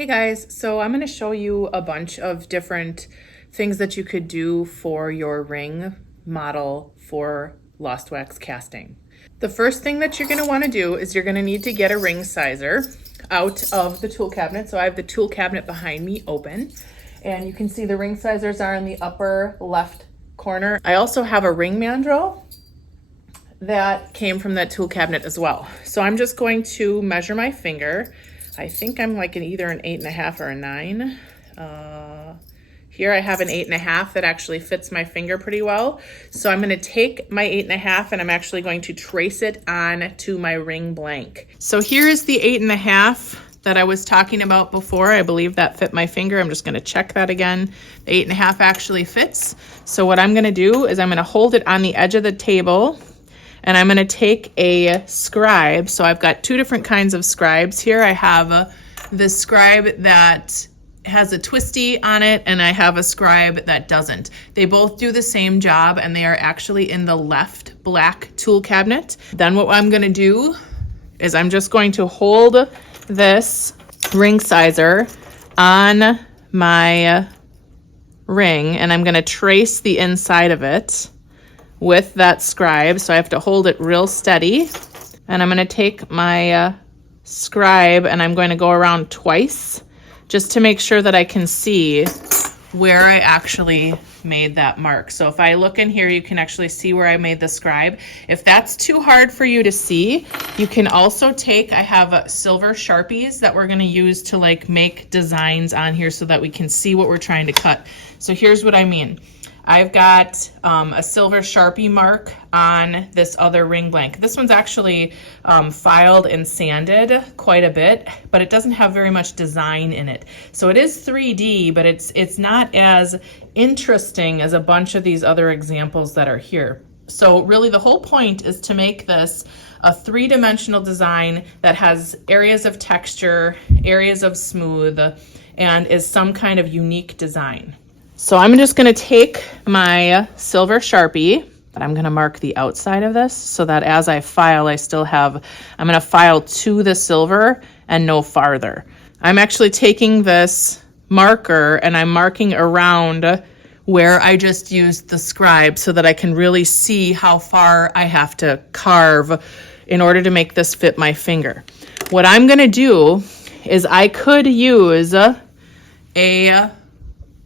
Hey guys, so I'm going to show you a bunch of different things that you could do for your ring model for Lost Wax casting. The first thing that you're going to want to do is you're going to need to get a ring sizer out of the tool cabinet. So I have the tool cabinet behind me open, and you can see the ring sizers are in the upper left corner. I also have a ring mandrel that came from that tool cabinet as well. So I'm just going to measure my finger. I think I'm like either an 8.5 or a 9. Here I have an 8.5 that actually fits my finger pretty well. So I'm going to take my 8.5 and I'm actually going to trace it on to my ring blank. So here is the 8.5 that I was talking about before. I believe that fit my finger. I'm just going to check that again. The 8.5 actually fits. So what I'm going to do is I'm going to hold it on the edge of the table, and I'm going to take a scribe. So I've got two different kinds of scribes here. I have the scribe that has a twisty on it, and I have a scribe that doesn't. They both do the same job, and they are actually in the left black tool cabinet. Then what I'm going to do is I'm just going to hold this ring sizer on my ring, and I'm going to trace the inside of it with that scribe. So I have to hold it real steady, and I'm going to take my scribe and I'm going to go around twice just to make sure that I can see where I actually made that mark. So if I look in here, you can actually see where I made the scribe. If that's too hard for you to see, you can also take, I have silver Sharpies that we're going to use to like make designs on here so that we can see what we're trying to cut. So here's what I mean. I've got a silver Sharpie mark on this other ring blank. This one's actually filed and sanded quite a bit, but it doesn't have very much design in it. So it is 3D, but it's not as interesting as a bunch of these other examples that are here. So really the whole point is to make this a three-dimensional design that has areas of texture, areas of smooth, and is some kind of unique design. So I'm just going to take my silver Sharpie, but I'm going to mark the outside of this so that as I file, I'm going to file to the silver and no farther. I'm actually taking this marker and I'm marking around where I just used the scribe so that I can really see how far I have to carve in order to make this fit my finger. What I'm going to do is I could use a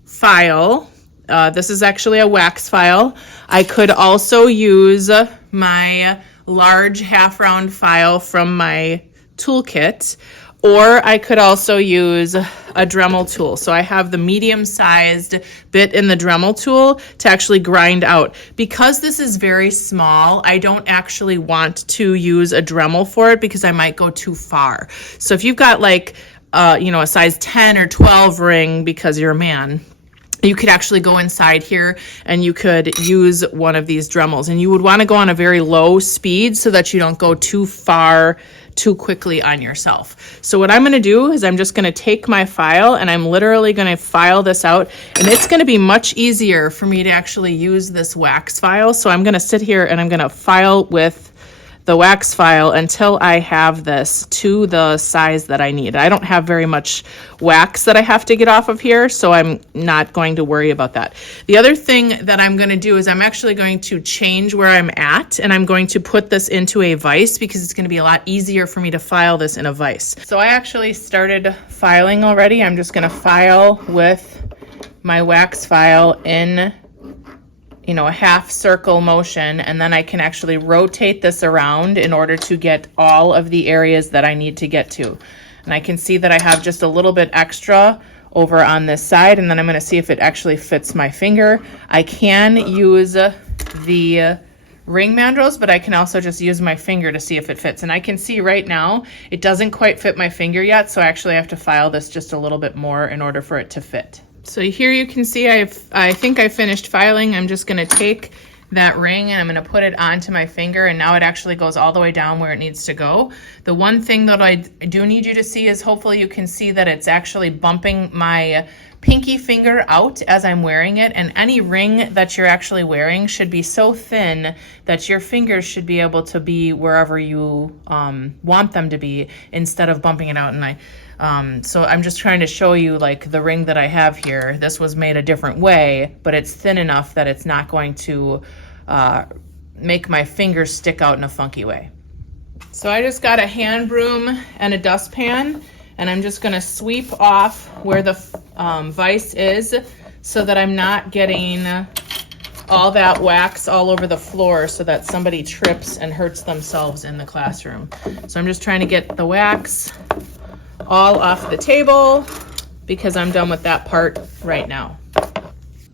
file. This is actually a wax file. I could also use my large half round file from my toolkit, or I could also use a Dremel tool. So I have the medium sized bit in the Dremel tool to actually grind out. Because this is very small, I don't actually want to use a Dremel for it because I might go too far. So if you've got like a size 10 or 12 ring because you're a man, you could actually go inside here and you could use one of these Dremels, and you would want to go on a very low speed so that you don't go too far too quickly on yourself. So what I'm going to do is I'm just going to take my file and I'm literally going to file this out, and it's going to be much easier for me to actually use this wax file. So I'm going to sit here and I'm going to file with the wax file until I have this to the size that I need. I don't have very much wax that I have to get off of here, so I'm not going to worry about that. The other thing that I'm going to do is I'm actually going to change where I'm at, and I'm going to put this into a vise because it's going to be a lot easier for me to file this in a vise. So I actually started filing already. I'm just going to file with my wax file in a half circle motion, and then I can actually rotate this around in order to get all of the areas that I need to get to. And I can see that I have just a little bit extra over on this side, and then I'm going to see if it actually fits my finger. I can use the ring mandrels, but I can also just use my finger to see if it fits. And I can see right now it doesn't quite fit my finger yet, so I actually have to file this just a little bit more in order for it to fit. So here you can see I think I finished filing. I'm just going to take that ring and I'm going to put it onto my finger, and now it actually goes all the way down where it needs to go. The one thing that I do need you to see is hopefully you can see that it's actually bumping my pinky finger out as I'm wearing it, and any ring that you're actually wearing should be so thin that your fingers should be able to be wherever you want them to be instead of bumping it out. And so I'm just trying to show you, like, the ring that I have here. This was made a different way, but it's thin enough that it's not going to make my fingers stick out in a funky way. So I just got a hand broom and a dustpan, and I'm just gonna sweep off where the vise is so that I'm not getting all that wax all over the floor so that somebody trips and hurts themselves in the classroom. So I'm just trying to get the wax all off the table because I'm done with that part right now.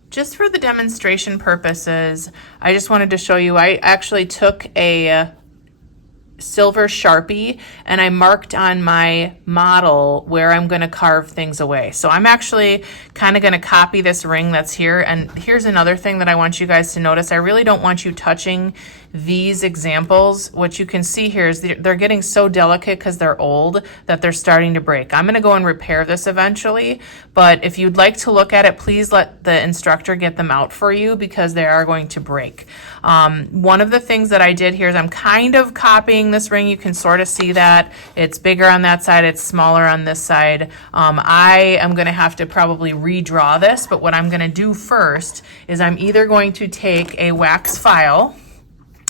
Just for the demonstration purposes, I just wanted to show you, I actually took a silver Sharpie and I marked on my model where I'm going to carve things away. So I'm actually kind of going to copy this ring that's here. And here's another thing that I want you guys to notice. I really don't want you touching these examples. What you can see here is they're getting so delicate because they're old that they're starting to break. I'm going to go and repair this eventually, but if you'd like to look at it, please let the instructor get them out for you because they are going to break. One of the things that I did here is I'm kind of copying this ring. You can sort of see that it's bigger on that side, it's smaller on this side. I am going to have to probably redraw this, but what I'm going to do first is I'm either going to take a wax file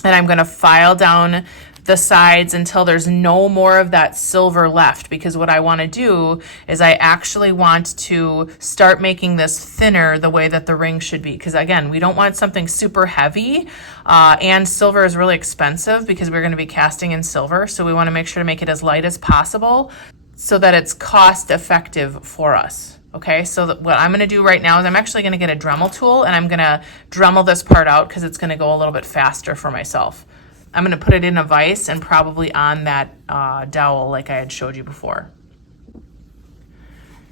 and I'm going to file down the sides until there's no more of that silver left, because what I want to do is I actually want to start making this thinner the way that the ring should be, because again, we don't want something super heavy, and silver is really expensive because we're going to be casting in silver, so we want to make sure to make it as light as possible so that it's cost effective for us. Okay, so what I'm going to do right now is I'm actually going to get a Dremel tool and I'm going to Dremel this part out because it's going to go a little bit faster for myself. I'm going to put it in a vise and probably on that dowel like I had showed you before.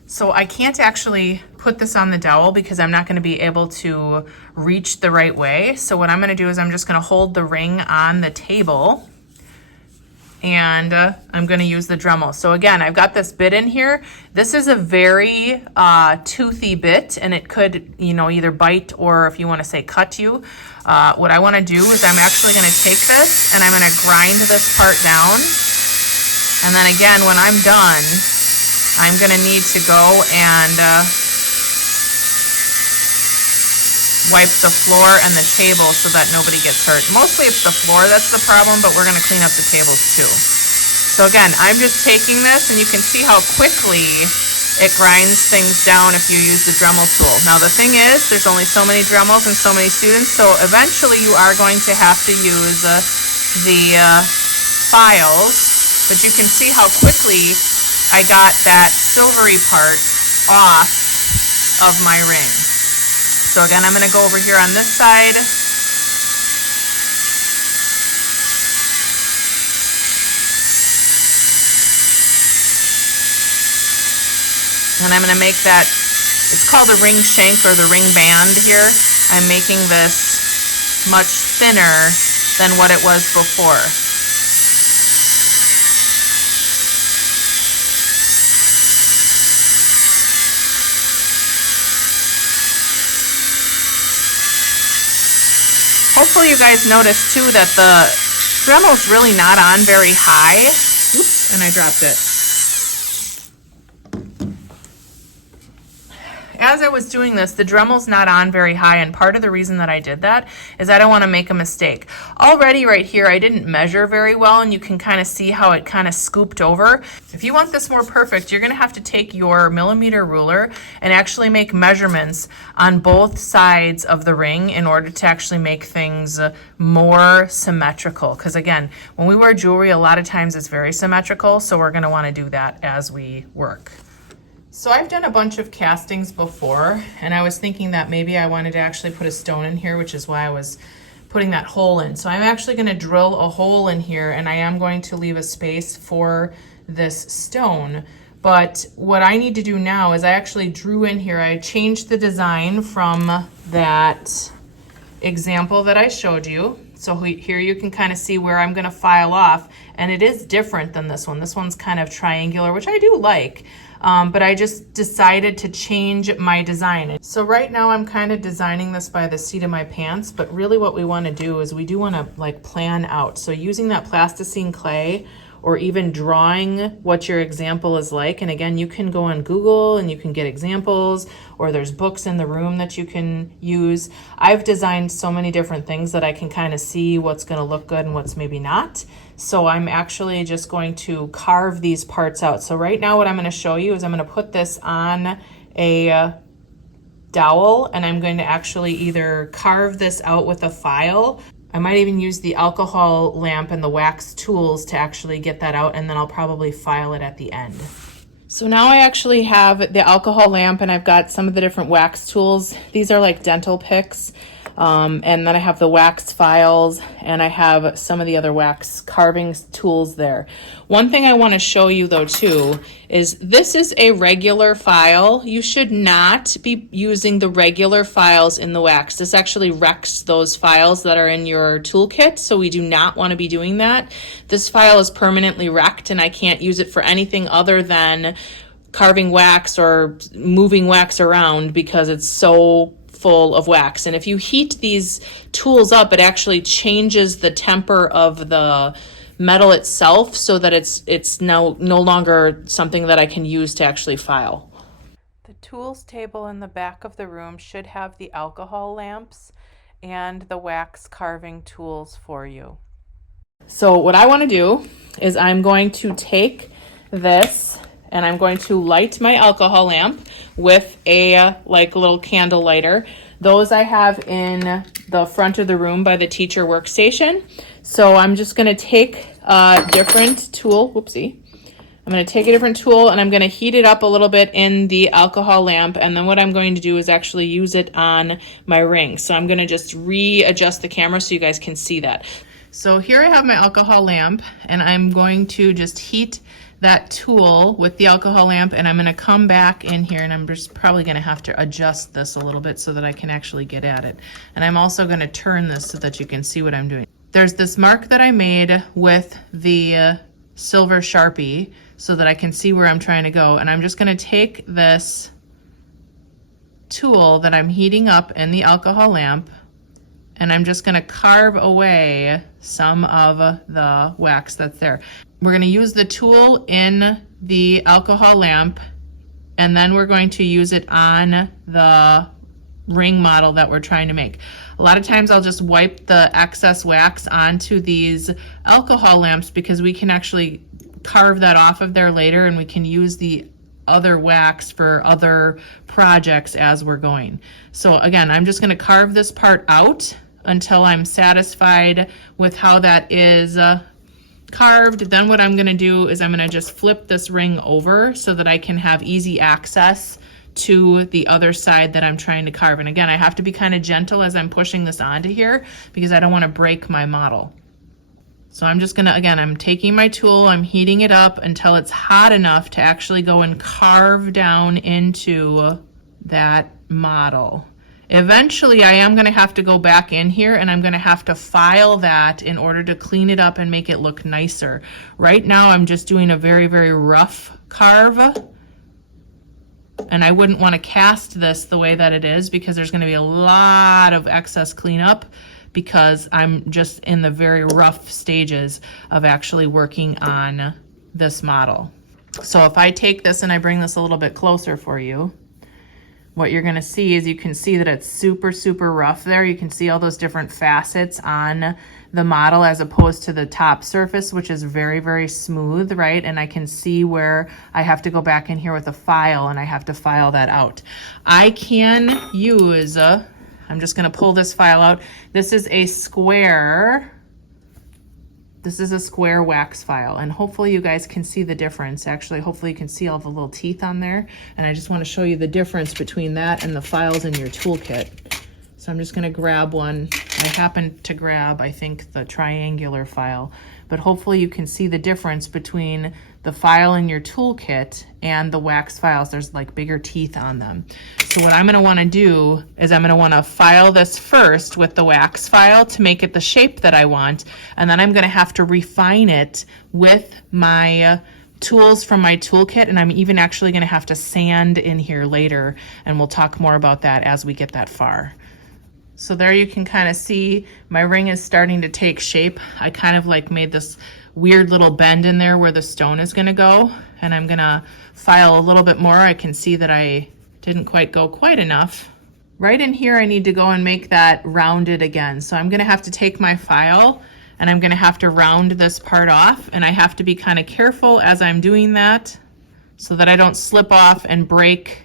So I can't actually put this on the dowel because I'm not going to be able to reach the right way. So what I'm going to do is I'm just going to hold the ring on the table and I'm going to use the Dremel. So again, I've got this bit in here. This is a very toothy bit, and it could, either bite or, if you want to say, cut you. What I want to do is I'm actually going to take this and I'm going to grind this part down. And then again, when I'm done, I'm going to need to go and wipe the floor and the table so that nobody gets hurt. Mostly it's the floor that's the problem, but we're going to clean up the tables too. So again, I'm just taking this and you can see how quickly it grinds things down if you use the Dremel tool. Now the thing is, there's only so many Dremels and so many students, so eventually you are going to have to use the files, but you can see how quickly I got that silvery part off of my ring. So again, I'm going to go over here on this side. And I'm going to make that, it's called a ring shank or the ring band here. I'm making this much thinner than what it was before. Hopefully you guys noticed too that the Dremel's really not on very high. Oops, and I dropped it. As I was doing this, the Dremel's not on very high, and part of the reason that I did that is I don't want to make a mistake. Already right here, I didn't measure very well, and you can kind of see how it kind of scooped over. If you want this more perfect, you're going to have to take your millimeter ruler and actually make measurements on both sides of the ring in order to actually make things more symmetrical. Because again, when we wear jewelry, a lot of times it's very symmetrical, so we're going to want to do that as we work. So I've done a bunch of castings before, and I was thinking that maybe I wanted to actually put a stone in here, which is why I was putting that hole in. So I'm actually going to drill a hole in here, and I am going to leave a space for this stone. But what I need to do now is I actually drew in here, I changed the design from that example that I showed you. So here you can kind of see where I'm going to file off, and it is different than this one. This one's kind of triangular, which I do like. but I just decided to change my design. So right now I'm kind of designing this by the seat of my pants, but really what we want to do is we do want to like plan out. So using that plasticine clay, or even drawing what your example is like. And again, you can go on Google and you can get examples, or there's books in the room that you can use. I've designed so many different things that I can kind of see what's going to look good and what's maybe not. So I'm actually just going to carve these parts out. So right now what I'm going to show you is I'm going to put this on a dowel, and I'm going to actually either carve this out with a file. I might even use the alcohol lamp and the wax tools to actually get that out, and then I'll probably file it at the end. So now I actually have the alcohol lamp, and I've got some of the different wax tools. These are like dental picks. And then I have the wax files, and I have some of the other wax carving tools there. One thing I want to show you though too is this is a regular file. You should not be using the regular files in the wax. This actually wrecks those files that are in your toolkit, so we do not want to be doing that. This file is permanently wrecked, and I can't use it for anything other than carving wax or moving wax around because it's so full of wax. And if you heat these tools up, it actually changes the temper of the metal itself so that it's now no longer something that I can use to actually file. The tools table in the back of the room should have the alcohol lamps and the wax carving tools for you. So what I want to do is I'm going to take this and I'm going to light my alcohol lamp with a like little candle lighter. Those I have in the front of the room by the teacher workstation. So I'm just going to take a different tool. Whoopsie. I'm going to take a different tool and I'm going to heat it up a little bit in the alcohol lamp. And then what I'm going to do is actually use it on my ring. So I'm going to just readjust the camera so you guys can see that. So here I have my alcohol lamp, and I'm going to just heat that tool with the alcohol lamp, and I'm going to come back in here, and I'm just probably going to have to adjust this a little bit so that I can actually get at it. And I'm also going to turn this so that you can see what I'm doing. There's this mark that I made with the silver Sharpie so that I can see where I'm trying to go, and I'm just going to take this tool that I'm heating up in the alcohol lamp, and I'm just going to carve away some of the wax that's there. We're going to use the tool in the alcohol lamp, and then we're going to use it on the ring model that we're trying to make. A lot of times I'll just wipe the excess wax onto these alcohol lamps because we can actually carve that off of there later, and we can use the other wax for other projects as we're going. So again, I'm just going to carve this part out until I'm satisfied with how that is carved. Then what I'm going to do is I'm going to just flip this ring over so that I can have easy access to the other side that I'm trying to carve. And again, I have to be kind of gentle as I'm pushing this onto here because I don't want to break my model. So I'm just gonna, again, I'm taking my tool, I'm heating it up until it's hot enough to actually go and carve down into that model. Eventually, I am gonna have to go back in here and I'm gonna have to file that in order to clean it up and make it look nicer. Right now, I'm just doing a very, very rough carve. And I wouldn't want to cast this the way that it is because there's going to be a lot of excess cleanup because I'm just in the very rough stages of actually working on this model. So if I take this and I bring this a little bit closer for you, what you're going to see is you can see that it's super, super rough there. You can see all those different facets on the model as opposed to the top surface, which is very, very smooth, right? And I can see where I have to go back in here with a file and I have to file that out. I can use, I'm just going to pull this file out. This is a square wax file, and hopefully you guys can see the difference. Actually, hopefully you can see all the little teeth on there, and I just want to show you the difference between that and the files in your toolkit. So I'm just going to grab one. I happened to grab, I think, the triangular file, but hopefully you can see the difference between the file in your toolkit and the wax files. There's like bigger teeth on them. So what I'm going to want to do is I'm going to want to file this first with the wax file to make it the shape that I want, and then I'm going to have to refine it with my tools from my toolkit, and I'm even actually going to have to sand in here later, and we'll talk more about that as we get that far. So there you can kind of see my ring is starting to take shape. I kind of like made this weird little bend in there where the stone is going to go, and I'm going to file a little bit more. I can see that I didn't quite go quite enough. Right in here I need to go and make that rounded again. So I'm going to have to take my file and I'm going to have to round this part off, and I have to be kind of careful as I'm doing that so that I don't slip off and break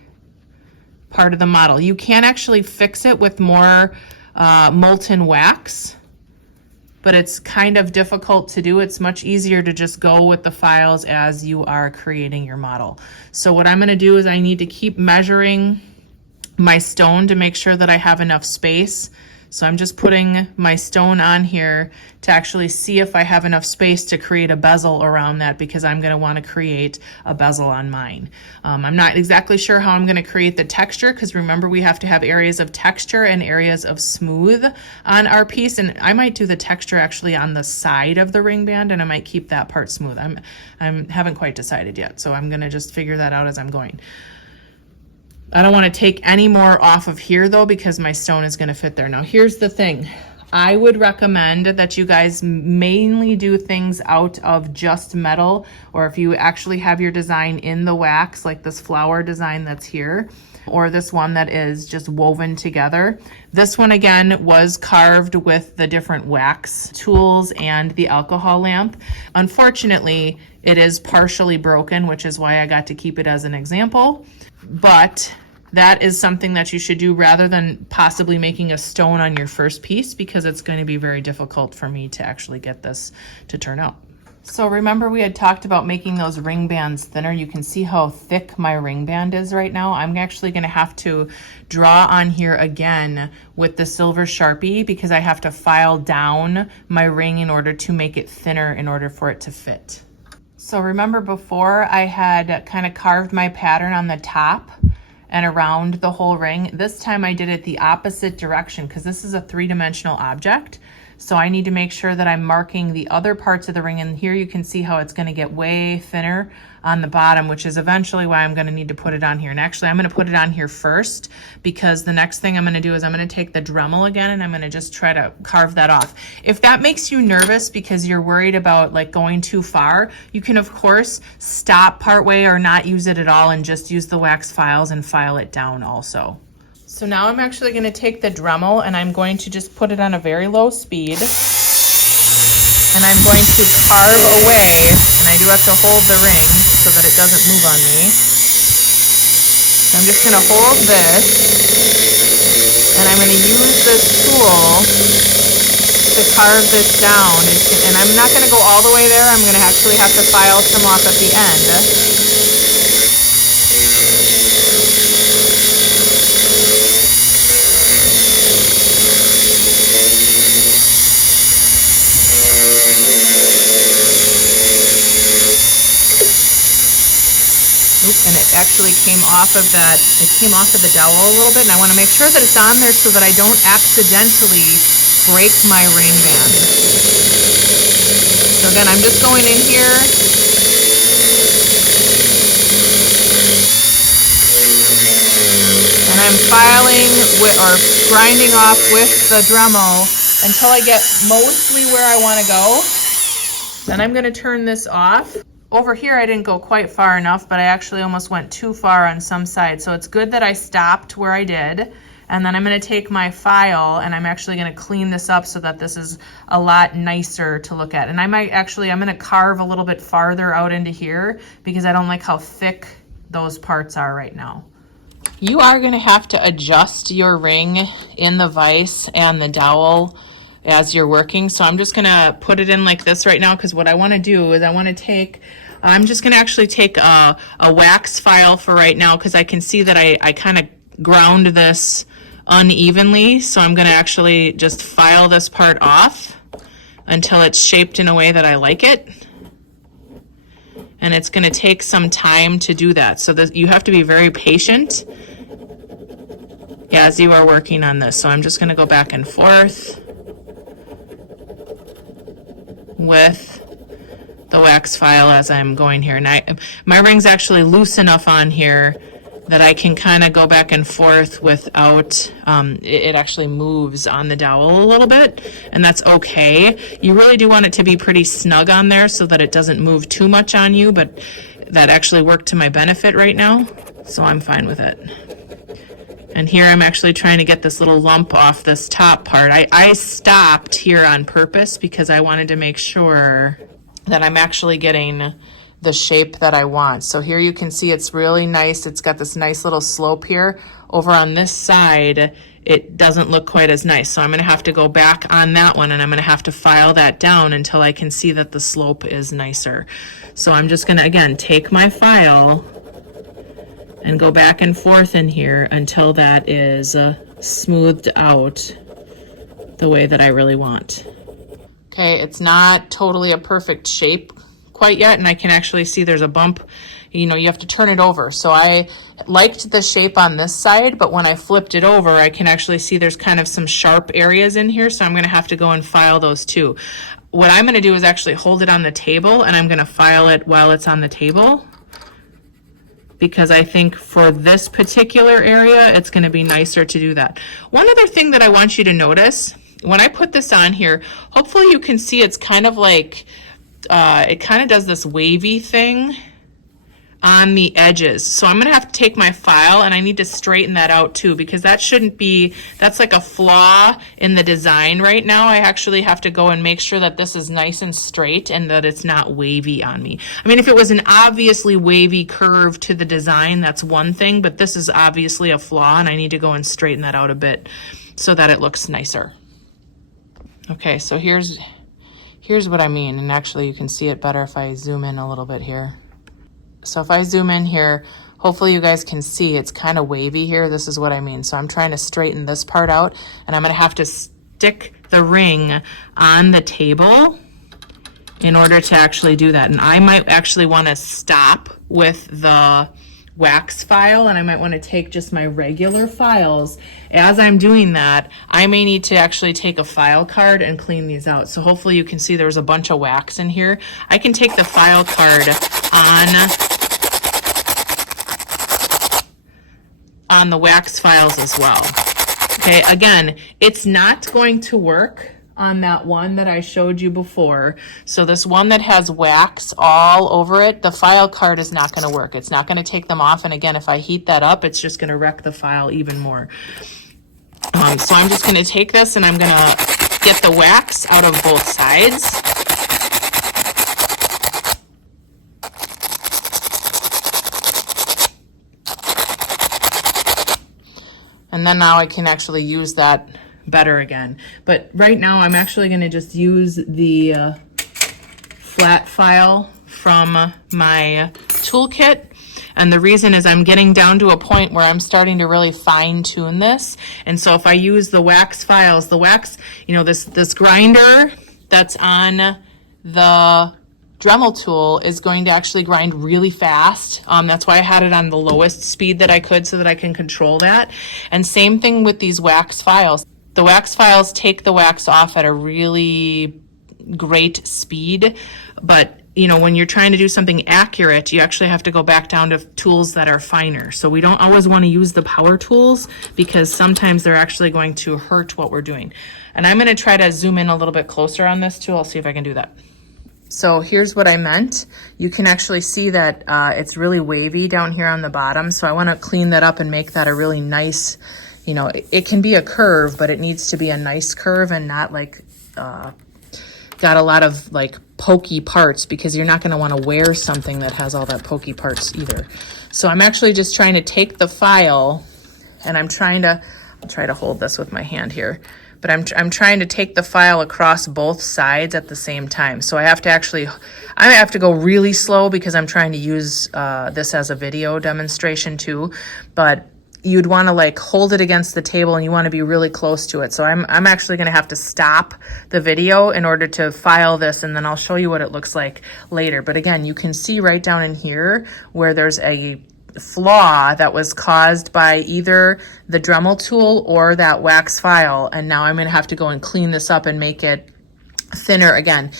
part of the model. You can actually fix it with more molten wax, but it's kind of difficult to do. It's much easier to just go with the files as you are creating your model. So what I'm going to do is I need to keep measuring my stone to make sure that I have enough space. So I'm just putting my stone on here to actually see if I have enough space to create a bezel around that, because I'm going to want to create a bezel on mine. I'm not exactly sure how I'm going to create the texture, because remember we have to have areas of texture and areas of smooth on our piece, and I might do the texture actually on the side of the ring band, and I might keep that part smooth. I haven't quite decided yet, so I'm going to just figure that out as I'm going. I don't want to take any more off of here though, because my stone is going to fit there. Now here's the thing. I would recommend that you guys mainly do things out of just metal, or if you actually have your design in the wax, like this flower design that's here, or this one that is just woven together. This one again was carved with the different wax tools and the alcohol lamp. Unfortunately, it is partially broken, which is why I got to keep it as an example. But that is something that you should do rather than possibly making a stone on your first piece, because it's going to be very difficult for me to actually get this to turn out. So remember we had talked about making those ring bands thinner. You can see how thick my ring band is right now. I'm actually going to have to draw on here again with the silver Sharpie, because I have to file down my ring in order to make it thinner in order for it to fit. So remember before I had kind of carved my pattern on the top and around the whole ring. This time I did it the opposite direction, because this is a three-dimensional object. So I need to make sure that I'm marking the other parts of the ring, and here you can see how it's going to get way thinner on the bottom, which is eventually why I'm going to need to put it on here. And actually I'm going to put it on here first, because the next thing I'm going to do is I'm going to take the Dremel again and I'm going to just try to carve that off. If that makes you nervous because you're worried about like going too far, you can of course stop partway or not use it at all and just use the wax files and file it down also. So now I'm actually going to take the Dremel and I'm going to just put it on a very low speed, and I'm going to carve away, and I do have to hold the ring so that it doesn't move on me. So I'm just going to hold this, and I'm going to use this tool to carve this down, and I'm not going to go all the way there. I'm going to actually have to file some off at the end. And it actually came off of that, it came off of the dowel a little bit, and I want to make sure that it's on there so that I don't accidentally break my ring band. So again, I'm just going in here and I'm filing with, or grinding off with the Dremel until I get mostly where I want to go. Then I'm going to turn this off. Over here I didn't go quite far enough, but I actually almost went too far on some sides. So it's good that I stopped where I did. And then I'm going to take my file and I'm actually going to clean this up so that this is a lot nicer to look at. And I'm going to carve a little bit farther out into here because I don't like how thick those parts are right now. You are going to have to adjust your ring in the vise and the dowel as you're working. So I'm just going to put it in like this right now, because what I want to do is I'm just going to actually take a wax file for right now, because I can see that I kind of ground this unevenly. So I'm going to actually just file this part off until it's shaped in a way that I like it. And it's going to take some time to do that. So that you have to be very patient as you are working on this. So I'm just going to go back and forth with the wax file as I'm going here. And my ring's actually loose enough on here that I can kind of go back and forth without, it actually moves on the dowel a little bit, and that's okay. You really do want it to be pretty snug on there so that it doesn't move too much on you, but that actually worked to my benefit right now, so I'm fine with it. And here I'm actually trying to get this little lump off this top part. I stopped here on purpose because I wanted to make sure that I'm actually getting the shape that I want. So here you can see it's really nice. It's got this nice little slope here. Over on this side, it doesn't look quite as nice. So I'm gonna have to go back on that one and I'm gonna have to file that down until I can see that the slope is nicer. So I'm just gonna, again, take my file and go back and forth in here until that is smoothed out the way that I really want. Okay, it's not totally a perfect shape quite yet, and I can actually see there's a bump. You know, you have to turn it over. So I liked the shape on this side, but when I flipped it over, I can actually see there's kind of some sharp areas in here, so I'm gonna have to go and file those too. What I'm gonna do is actually hold it on the table, and I'm gonna file it while it's on the table, because I think for this particular area, it's gonna be nicer to do that. One other thing that I want you to notice, when I put this on here, hopefully you can see it's kind of like, it kind of does this wavy thing on the edges. So I'm gonna have to take my file and I need to straighten that out too, because that shouldn't be, that's like a flaw in the design right now. I actually have to go and make sure that this is nice and straight and that it's not wavy on me. I mean, if it was an obviously wavy curve to the design, that's one thing, but this is obviously a flaw and I need to go and straighten that out a bit so that it looks nicer. Okay, so here's what I mean, and actually you can see it better if I zoom in a little bit here. So if I zoom in here, hopefully you guys can see it's kind of wavy here. This is what I mean. So I'm trying to straighten this part out, and I'm gonna have to stick the ring on the table in order to actually do that. And I might actually wanna stop with the wax file, and I might want to take just my regular files. As I'm doing that, I may need to actually take a file card and clean these out. So hopefully you can see there's a bunch of wax in here. I can take the file card on the wax files as well. Okay, again, it's not going to work on that one that I showed you before. So this one that has wax all over it, the file card is not going to work. It's not going to take them off. And again, if I heat that up, it's just going to wreck the file even more. So I'm just going to take this and I'm going to get the wax out of both sides. And then now I can actually use that better again. But right now I'm actually going to just use the flat file from my toolkit. And the reason is I'm getting down to a point where I'm starting to really fine tune this. And so if I use the wax files, the wax, you know, this grinder that's on the Dremel tool is going to actually grind really fast. That's why I had it on the lowest speed that I could so that I can control that. And same thing with these wax files. The wax files take the wax off at a really great speed, but you know, when you're trying to do something accurate, you actually have to go back down to tools that are finer. So we don't always want to use the power tools because sometimes they're actually going to hurt what we're doing. And I'm going to try to zoom in a little bit closer on this too. I'll see if I can do that. So here's what I meant. You can actually see that it's really wavy down here on the bottom. So I want to clean that up and make that a really nice, you know, it can be a curve, but it needs to be a nice curve and not like got a lot of like pokey parts, because you're not going to want to wear something that has all that pokey parts either. So I'm actually just trying to take the file and I'll try to hold this with my hand here, but I'm trying to take the file across both sides at the same time. So I have to go really slow because I'm trying to use this as a video demonstration too, but you'd want to like hold it against the table and you want to be really close to it. So I'm actually going to have to stop the video in order to file this, and then I'll show you what it looks like later. But again, you can see right down in here where there's a flaw that was caused by either the Dremel tool or that wax file. And now I'm going to have to go and clean this up and make it thinner again.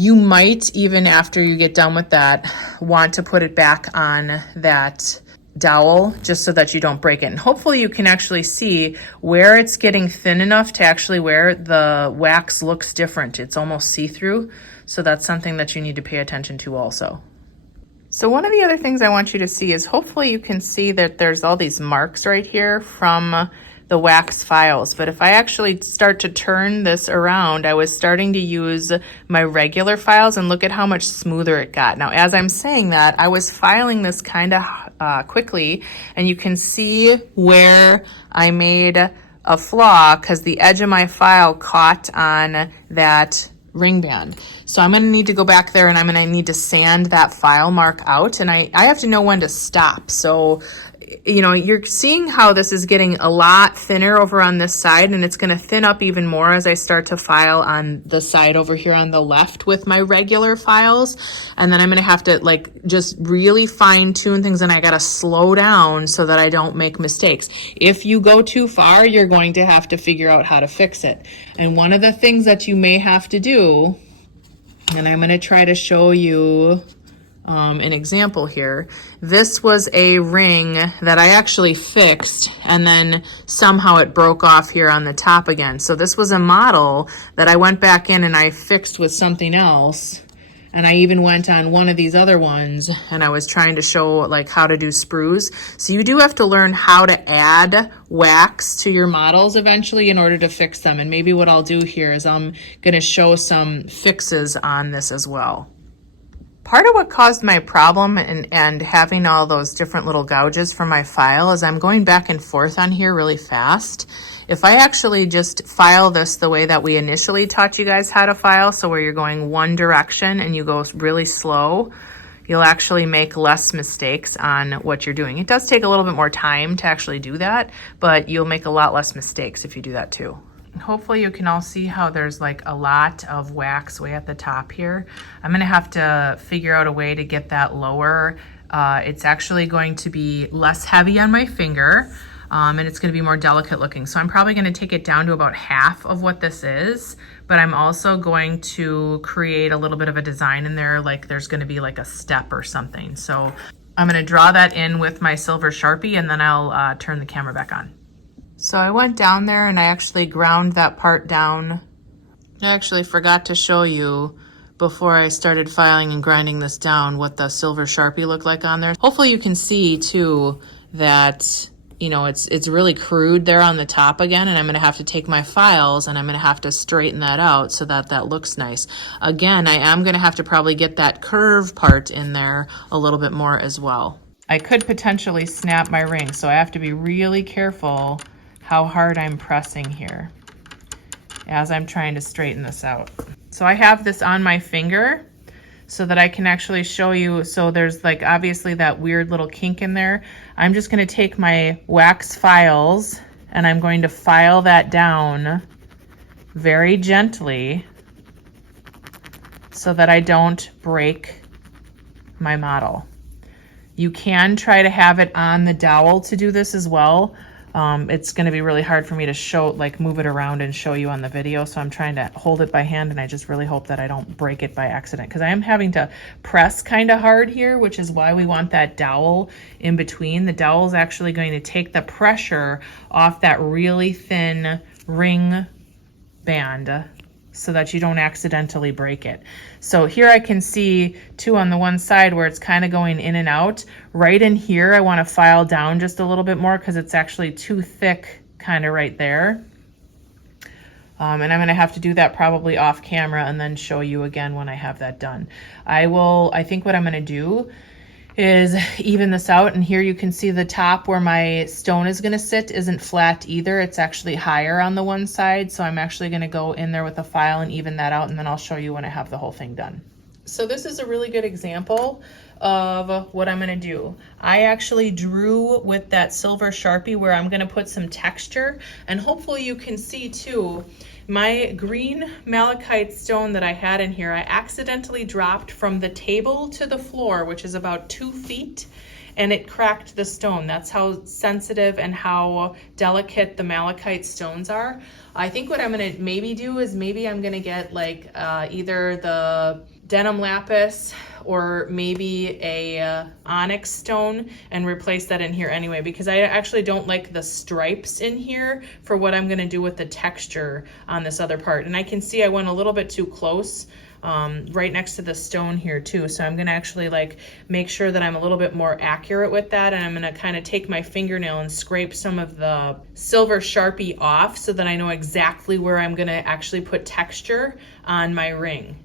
You might, even after you get done with that, want to put it back on that dowel just so that you don't break it. And hopefully you can actually see where it's getting thin enough to actually where the wax looks different. It's almost see-through. So that's something that you need to pay attention to also. So one of the other things I want you to see is hopefully you can see that there's all these marks right here from the wax files. But if I actually start to turn this around, I was starting to use my regular files and look at how much smoother it got. Now, as I'm saying that, I was filing this kind of quickly, and you can see where I made a flaw because the edge of my file caught on that ring band. So I'm going to need to go back there and I'm going to need to sand that file mark out, and I have to know when to stop. So you know, you're seeing how this is getting a lot thinner over on this side, and it's going to thin up even more as I start to file on the side over here on the left with my regular files. And then I'm going to have to like just really fine tune things, and I got to slow down so that I don't make mistakes. If you go too far, you're going to have to figure out how to fix it. And one of the things that you may have to do, and I'm going to try to show you an example here. This was a ring that I actually fixed, and then somehow it broke off here on the top again. So this was a model that I went back in and I fixed with something else. And I even went on one of these other ones and I was trying to show like how to do sprues. So you do have to learn how to add wax to your models eventually in order to fix them. And maybe what I'll do here is I'm going to show some fixes on this as well. Part of what caused my problem and having all those different little gouges for my file is I'm going back and forth on here really fast. If I actually just file this the way that we initially taught you guys how to file, so where you're going one direction and you go really slow, you'll actually make less mistakes on what you're doing. It does take a little bit more time to actually do that, but you'll make a lot less mistakes if you do that too. Hopefully you can all see how there's like a lot of wax way at the top here. I'm gonna have to figure out a way to get that lower. It's actually going to be less heavy on my finger, and it's gonna be more delicate looking. So I'm probably gonna take it down to about half of what this is, but I'm also going to create a little bit of a design in there, like there's gonna be like a step or something. So I'm gonna draw that in with my silver Sharpie, and then I'll turn the camera back on. So I went down there and I actually ground that part down. I actually forgot to show you before I started filing and grinding this down what the silver Sharpie looked like on there. Hopefully you can see too that, you know, it's really crude there on the top again, and I'm gonna have to take my files and I'm gonna have to straighten that out so that that looks nice. Again, I am gonna have to probably get that curve part in there a little bit more as well. I could potentially snap my ring, so I have to be really careful how hard I'm pressing here as I'm trying to straighten this out. So I have this on my finger so that I can actually show you. So there's like obviously that weird little kink in there. I'm just going to take my wax files and I'm going to file that down very gently so that I don't break my model. You can try to have it on the dowel to do this as well. It's going to be really hard for me to show, like move it around and show you on the video. So I'm trying to hold it by hand, and I just really hope that I don't break it by accident, because I am having to press kind of hard here, which is why we want that dowel in between. The dowel is actually going to take the pressure off that really thin ring band so that you don't accidentally break it. So here I can see too on the one side where it's kind of going in and out. Right in here I want to file down just a little bit more because it's actually too thick kind of right there. And I'm going to have to do that probably off camera and then show you again when I have that done. I think what I'm going to do is even this out, and here you can see the top where my stone is going to sit isn't flat either. It's actually higher on the one side, so I'm actually going to go in there with a file and even that out, and then I'll show you when I have the whole thing done. So this is a really good example of what I'm going to do. I actually drew with that silver Sharpie where I'm going to put some texture, and hopefully you can see too My green malachite stone that I had in here, I accidentally dropped from the table to the floor, which is about 2 feet, and it cracked the stone. That's how sensitive and how delicate the malachite stones are. I think what I'm gonna maybe do is maybe I'm gonna get like either the denim lapis or maybe a onyx stone and replace that in here anyway, because I actually don't like the stripes in here for what I'm gonna do with the texture on this other part. And I can see I went a little bit too close right next to the stone here too. So I'm gonna actually like make sure that I'm a little bit more accurate with that, and I'm gonna kind of take my fingernail and scrape some of the silver Sharpie off so that I know exactly where I'm gonna actually put texture on my ring.